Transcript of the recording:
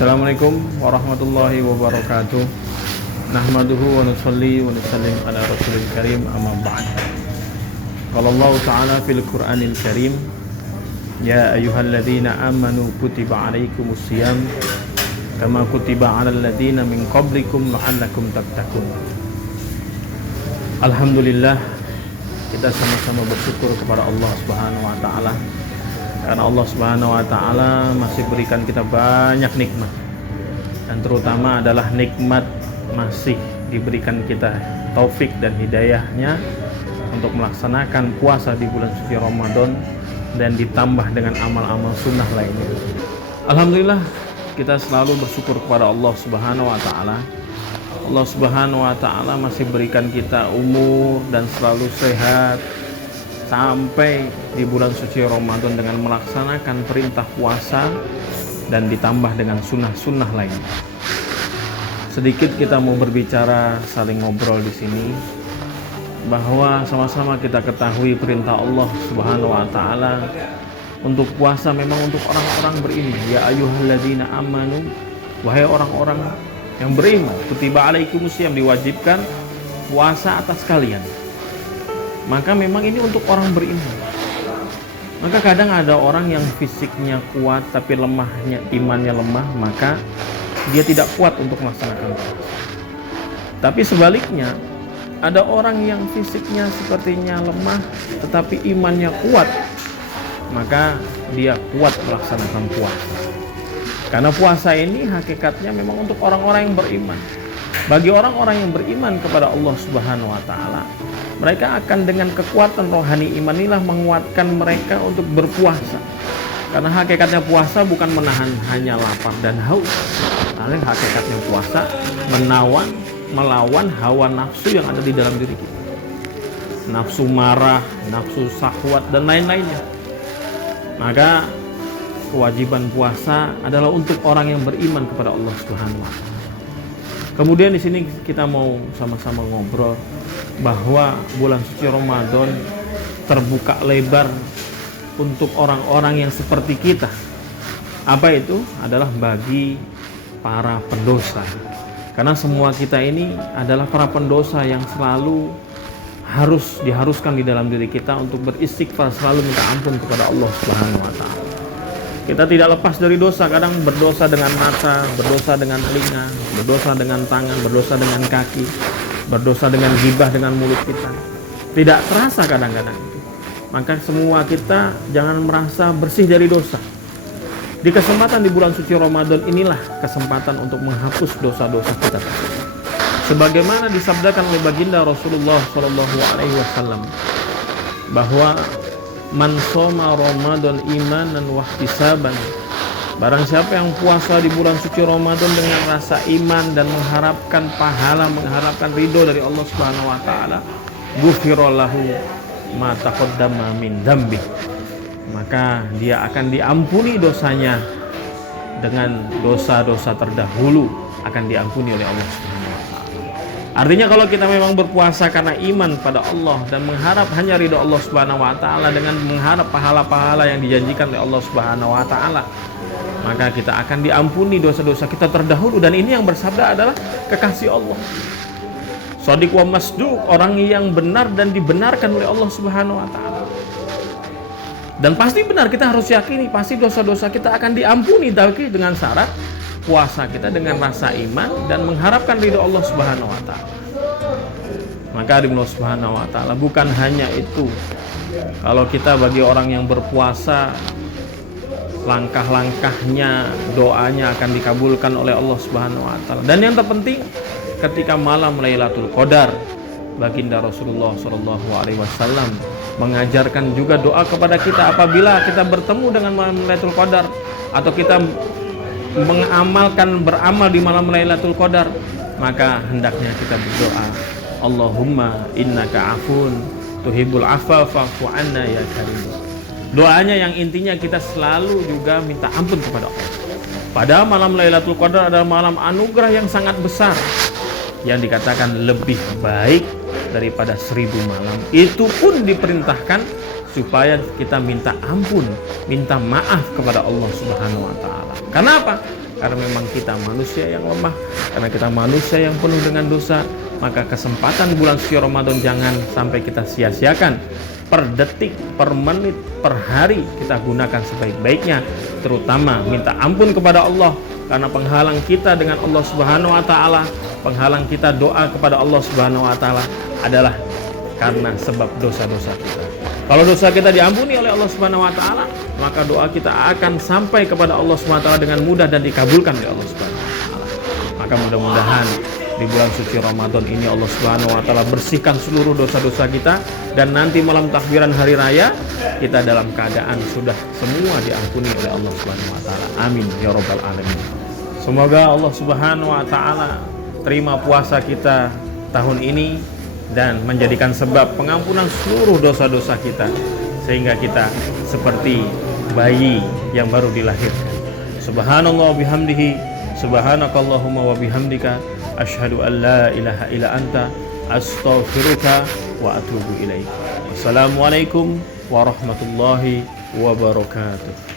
Assalamualaikum warahmatullahi wabarakatuh. Nahmaduhu wa nusalli wa nusallim ala rasulil karim, amma ba'd. Qala Allah ta'ala fil Qur'anil karim, ya ayyuhalladzina amanu kutiba alaikumus siyam kama kutiba alal ladzina min qablikum la'allakum tattaqun. Alhamdulillah, kita sama-sama bersyukur kepada Allah Subhanahu wa taala karena Allah Subhanahu wa taala masih berikan kita banyak nikmat, dan terutama adalah nikmat masih diberikan kita taufik dan hidayahnya untuk melaksanakan puasa di bulan suci Ramadan dan ditambah dengan amal-amal sunnah lainnya. Alhamdulillah, kita selalu bersyukur kepada Allah Subhanahu wa taala. Allah Subhanahu wa taala masih berikan kita umur dan selalu sehat sampai di bulan suci Ramadan dengan melaksanakan perintah puasa dan ditambah dengan sunnah-sunnah lainnya. Sedikit kita mau berbicara, saling ngobrol di sini, bahwa sama-sama kita ketahui perintah Allah Subhanahu wa taala untuk puasa memang untuk orang-orang beriman. Ya ayyuhalladzina amanu, wahai orang-orang yang beriman, kutiba alaikumusiyam, diwajibkan puasa atas kalian. Maka memang ini untuk orang beriman. Maka kadang ada orang yang fisiknya kuat tapi imannya lemah, maka dia tidak kuat untuk melaksanakan puasa. Tapi sebaliknya, ada orang yang fisiknya sepertinya lemah tetapi imannya kuat, maka dia kuat melaksanakan puasa. Karena puasa ini hakikatnya memang untuk orang-orang yang beriman. Bagi orang-orang yang beriman kepada Allah Subhanahu wa taala, mereka akan dengan kekuatan rohani iman inilah menguatkan mereka untuk berpuasa. Karena hakikatnya puasa bukan menahan hanya lapar dan haus. Tapi hakikatnya puasa melawan hawa nafsu yang ada di dalam diri kita. Nafsu marah, nafsu syahwat dan lain-lainnya. Maka kewajiban puasa adalah untuk orang yang beriman kepada Allah Subhanahu wa taala. Kemudian di sini kita mau sama-sama ngobrol bahwa bulan suci Ramadan terbuka lebar untuk orang-orang yang seperti kita. Apa itu? Adalah bagi para pendosa. Karena semua kita ini adalah para pendosa yang selalu diharuskan di dalam diri kita untuk beristighfar, selalu minta ampun kepada Allah Subhanahu wa taala. Kita tidak lepas dari dosa, kadang berdosa dengan mata, berdosa dengan telinga, berdosa dengan tangan, berdosa dengan kaki, berdosa dengan gibah dengan mulut kita. Tidak terasa kadang-kadang. Maka semua kita jangan merasa bersih dari dosa. Di kesempatan di bulan suci Ramadan inilah kesempatan untuk menghapus dosa-dosa kita. Sebagaimana disabdakan oleh baginda Rasulullah SAW bahwa man shoma Ramadan imanan wa ihtisaban, barang siapa yang puasa di bulan suci Ramadan dengan rasa iman dan mengharapkan pahala, mengharapkan ridho dari Allah Subhanahu wa taala, ghufira lahu ma taqaddama min dzambi, maka dia akan diampuni dosanya dengan dosa-dosa terdahulu, akan diampuni oleh Allah Subhanahu wa taala. Artinya kalau kita memang berpuasa karena iman pada Allah dan mengharap hanya ridho Allah Subhanahu wa taala dengan mengharap pahala-pahala yang dijanjikan oleh Allah Subhanahu wa taala, maka kita akan diampuni dosa-dosa kita terdahulu. Dan ini yang bersabda adalah kekasih Allah, shadiq wa masduq, orang yang benar dan dibenarkan oleh Allah Subhanahu wa taala. Dan pasti benar, kita harus yakini pasti dosa-dosa kita akan diampuni, tapi dengan syarat puasa kita dengan rasa iman dan mengharapkan ridho Allah Subhanahu wa taala. Maka Allah Subhanahu wa taala bukan hanya itu. Kalau kita bagi orang yang berpuasa, langkah-langkahnya, doanya akan dikabulkan oleh Allah Subhanahu wa taala. Dan yang terpenting, ketika malam Lailatul Qadar, baginda Rasulullah SAW mengajarkan juga doa kepada kita apabila kita bertemu dengan malam Lailatul Qadar atau kita beramal di malam Lailatul Qadar, maka hendaknya kita berdoa, Allahumma innaka afun tuhibbul afwa fa'fu anna ya karim. Doanya yang intinya kita selalu juga minta ampun kepada Allah. Padahal malam Lailatul Qadar adalah malam anugerah yang sangat besar, yang dikatakan lebih baik daripada 1000 malam. Itu pun diperintahkan supaya kita minta ampun, minta maaf kepada Allah Subhanahu wa taala. Karena apa? karena memang kita manusia yang lemah, karena kita manusia yang penuh dengan dosa. Maka kesempatan bulan suci Ramadan jangan sampai kita sia-siakan. Per detik, per menit, per hari kita gunakan sebaik-baiknya, terutama minta ampun kepada Allah, karena penghalang kita dengan Allah Subhanahu wa taala, penghalang kita doa kepada Allah Subhanahu wa taala adalah karena sebab dosa-dosa kita. Kalau dosa kita diampuni oleh Allah Subhanahu wa taala, maka doa kita akan sampai kepada Allah Subhanahu wa taala dengan mudah dan dikabulkan oleh Allah Subhanahu wa taala. Maka mudah-mudahan di bulan suci Ramadan ini Allah Subhanahu wa taala bersihkan seluruh dosa-dosa kita, dan nanti malam takbiran hari raya kita dalam keadaan sudah semua diampuni oleh Allah Subhanahu wa taala. Amin ya rabbal alamin. Semoga Allah Subhanahu wa taala terima puasa kita tahun ini dan menjadikan sebab pengampunan seluruh dosa-dosa kita, sehingga kita seperti bayi yang baru dilahirkan. Subhanallah bihamdihi, subhanakallahumma wa bihamdika, asyhadu an la ilaha illa anta, astaghfiruka wa atubu ilaik. Wassalamualaikum warahmatullahi wabarakatuh.